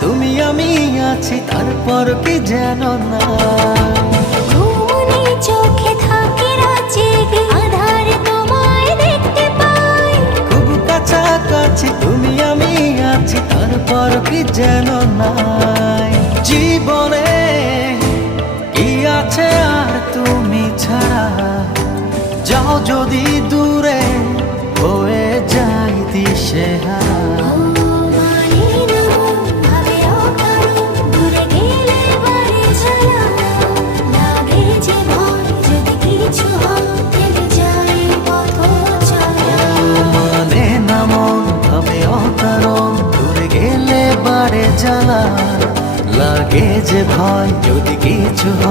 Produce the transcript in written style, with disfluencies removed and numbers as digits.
তুমি আমি আছি, তারপর কি যেন না। ঘুমনি চোখে থাকে রাত জেগে, আধারে তোমায় দেখতে পাই। খুব কাছাকাছি তুমি আমি আছি, তারপর কি যেন নাই। জীবনে কি আছে আর তুমি ছাড়া, যাও যদি দূরে হয়ে যাই দিশেহারা। মানে না মন ভাবে অকারণ, দূরে গেলে বাড়ি জ্বালা। লাগে যে ভয় যদি কিছু হয়, থেমে যায় পথ চলা। মানে না মন ভাবে অকারণ, দূরে গেলে বাড়ে জ্বালা। লাগে যে ভয় যদি কিছু হয়।